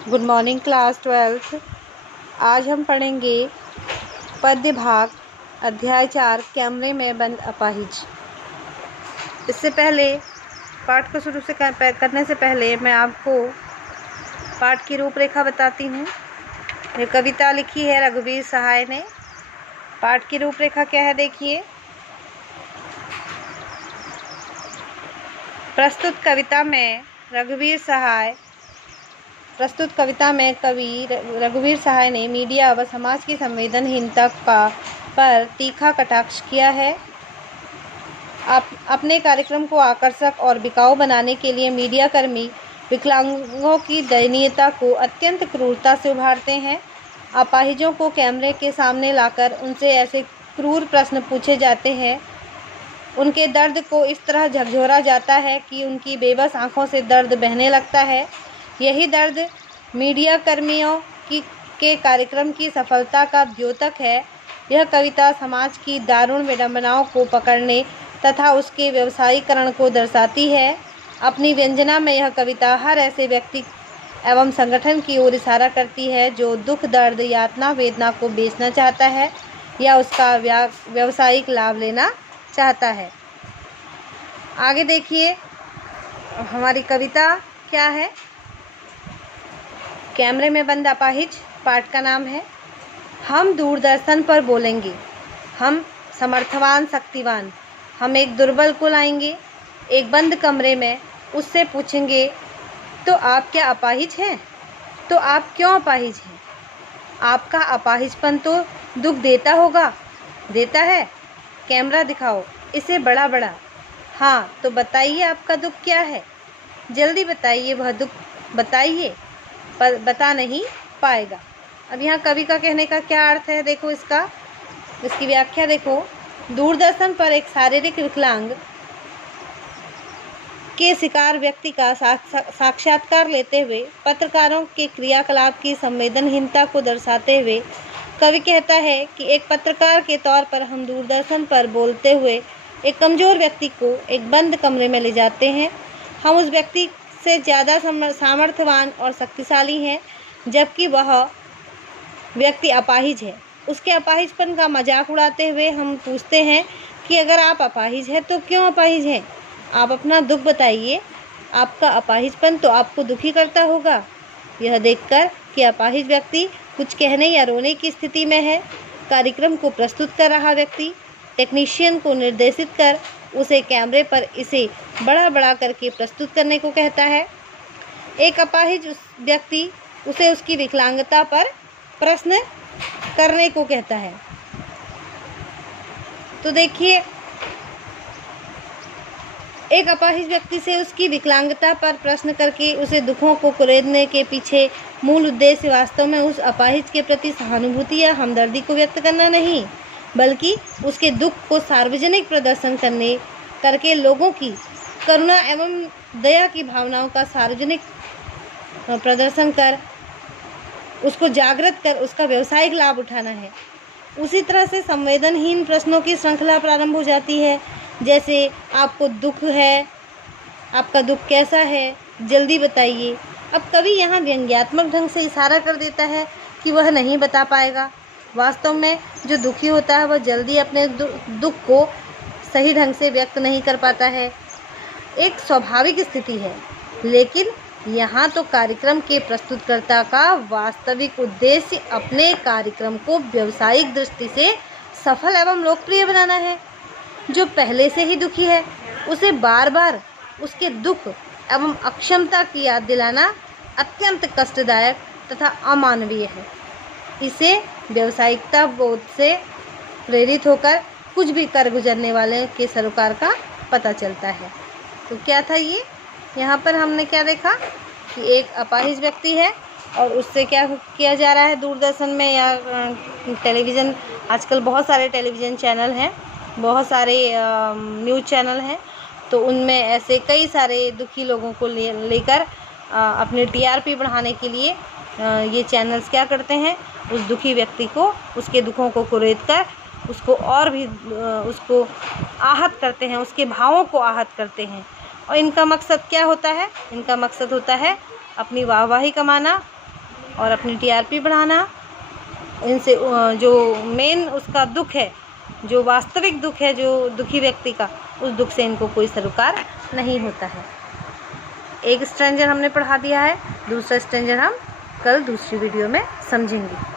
Good morning class 12th। आज हम पढ़ेंगे पद्य भाग अध्याय 4 कैमरे में बंद अपाहिज। इससे पहले पाठ को शुरू से करने से पहले मैं आपको पाठ की रूपरेखा बताती हूँ। ये कविता लिखी है रघुवीर सहाय ने। पाठ की रूपरेखा क्या है देखिए। प्रस्तुत कविता में कवि रघुवीर सहाय ने मीडिया व समाज की संवेदनहीनता पर तीखा कटाक्ष किया है। अपने कार्यक्रम को आकर्षक और बिकाऊ बनाने के लिए मीडिया कर्मी विकलांगों की दयनीयता को अत्यंत क्रूरता से उभारते हैं। अपाहिजों को कैमरे के सामने लाकर उनसे ऐसे क्रूर प्रश्न पूछे जाते हैं, उनके दर्द को इस तरह झकझोरा जाता है कि उनकी बेबस आंखों से दर्द बहने लगता है। यही दर्द मीडिया कर्मियों के कार्यक्रम की सफलता का द्योतक है। यह कविता समाज की दारुण विडंबनाओं को पकड़ने तथा उसके व्यवसायीकरण को दर्शाती है। अपनी व्यंजना में यह कविता हर ऐसे व्यक्ति एवं संगठन की ओर इशारा करती है जो दुख, दर्द, यातना, वेदना को बेचना चाहता है या उसका व्यावसायिक लाभ लेना चाहता है। आगे देखिए हमारी कविता क्या है। कैमरे में बंद अपाहिज पाठ का नाम है। हम दूरदर्शन पर बोलेंगे, हम समर्थवान शक्तिवान, हम एक दुर्बल को लाएंगे एक बंद कमरे में, उससे पूछेंगे तो आप क्या अपाहिज हैं? तो आप क्यों अपाहिज हैं? आपका अपाहिजपन तो दुख देता होगा। देता है? कैमरा दिखाओ इसे बड़ा बड़ा। हाँ तो बताइए आपका दुख क्या है? जल्दी बताइए, वह दुख बताइए, पर बता नहीं पाएगा। अब यहाँ कवि का कहने का क्या अर्थ है देखो, इसकी व्याख्या देखो। दूरदर्शन पर एक शारीरिक विकलांग के शिकार व्यक्ति का साक्षात्कार लेते हुए पत्रकारों के क्रियाकलाप की संवेदनहीनता को दर्शाते हुए कवि कहता है कि एक पत्रकार के तौर पर हम दूरदर्शन पर बोलते हुए एक कमज़ोर व्यक्ति को एक बंद कमरे में ले जाते हैं। हम उस व्यक्ति से ज़्यादा सामर्थ्यवान और शक्तिशाली हैं, जबकि वह व्यक्ति अपाहिज है। उसके अपाहिजपन का मजाक उड़ाते हुए हम पूछते हैं कि अगर आप अपाहिज हैं तो क्यों अपाहिज हैं? आप अपना दुख बताइए। आपका अपाहिजपन तो आपको दुखी करता होगा। यह देखकर कि अपाहिज व्यक्ति कुछ कहने या रोने की स्थिति में है, कार्यक्रम को प्रस्तुत कर रहा व्यक्ति टेक्नीशियन को निर्देशित कर उसे कैमरे पर इसे बड़ा बड़ा करके प्रस्तुत करने को कहता है। एक अपाहिज व्यक्ति उसे उसकी विकलांगता पर प्रश्न करने को कहता है। तो देखिए, एक अपाहिज व्यक्ति से उसकी विकलांगता पर प्रश्न करके उसे दुखों को कुरेदने के पीछे मूल उद्देश्य वास्तव में उस अपाहिज के प्रति सहानुभूति या हमदर्दी को व्यक्त करना नहीं, बल्कि उसके दुख को सार्वजनिक प्रदर्शन करके लोगों की करुणा एवं दया की भावनाओं का सार्वजनिक प्रदर्शन कर उसको जागृत कर उसका व्यावसायिक लाभ उठाना है। उसी तरह से संवेदनहीन प्रश्नों की श्रृंखला प्रारंभ हो जाती है, जैसे आपको दुख है, आपका दुख कैसा है, जल्दी बताइए। अब कवि यहाँ व्यंग्यात्मक ढंग से इशारा कर देता है कि वह नहीं बता पाएगा। वास्तव में जो दुखी होता है वह जल्दी अपने दुख को सही ढंग से व्यक्त नहीं कर पाता है, एक स्वाभाविक स्थिति है। लेकिन यहाँ तो कार्यक्रम के प्रस्तुतकर्ता का वास्तविक उद्देश्य अपने कार्यक्रम को व्यावसायिक दृष्टि से सफल एवं लोकप्रिय बनाना है। जो पहले से ही दुखी है उसे बार बार उसके दुख एवं अक्षमता की याद दिलाना अत्यंत कष्टदायक तथा अमानवीय है। इसे व्यावसायिकता बोध से प्रेरित होकर कुछ भी कर गुजरने वाले के सरोकार का पता चलता है। तो क्या था ये? यहाँ पर हमने क्या देखा कि एक अपाहिज व्यक्ति है और उससे क्या किया जा रहा है दूरदर्शन में या टेलीविज़न। आजकल बहुत सारे टेलीविज़न चैनल हैं, बहुत सारे न्यूज़ चैनल हैं, तो उनमें ऐसे कई सारे दुखी लोगों को लेकर अपने टीआरपी बढ़ाने के लिए ये चैनल्स क्या करते हैं, उस दुखी व्यक्ति को उसके दुखों को कुरेद कर उसको और भी उसको आहत करते हैं, उसके भावों को आहत करते हैं। और इनका मकसद क्या होता है? इनका मकसद होता है अपनी वाहवाही कमाना और अपनी टीआरपी बढ़ाना, इनसे जो मेन उसका दुख है, जो वास्तविक दुख है जो दुखी व्यक्ति का, उस दुख से इनको कोई सरोकार नहीं होता है। एक स्ट्रेंजर हमने पढ़ा दिया है, दूसरा स्ट्रेंजर हम कल दूसरी वीडियो में समझेंगे।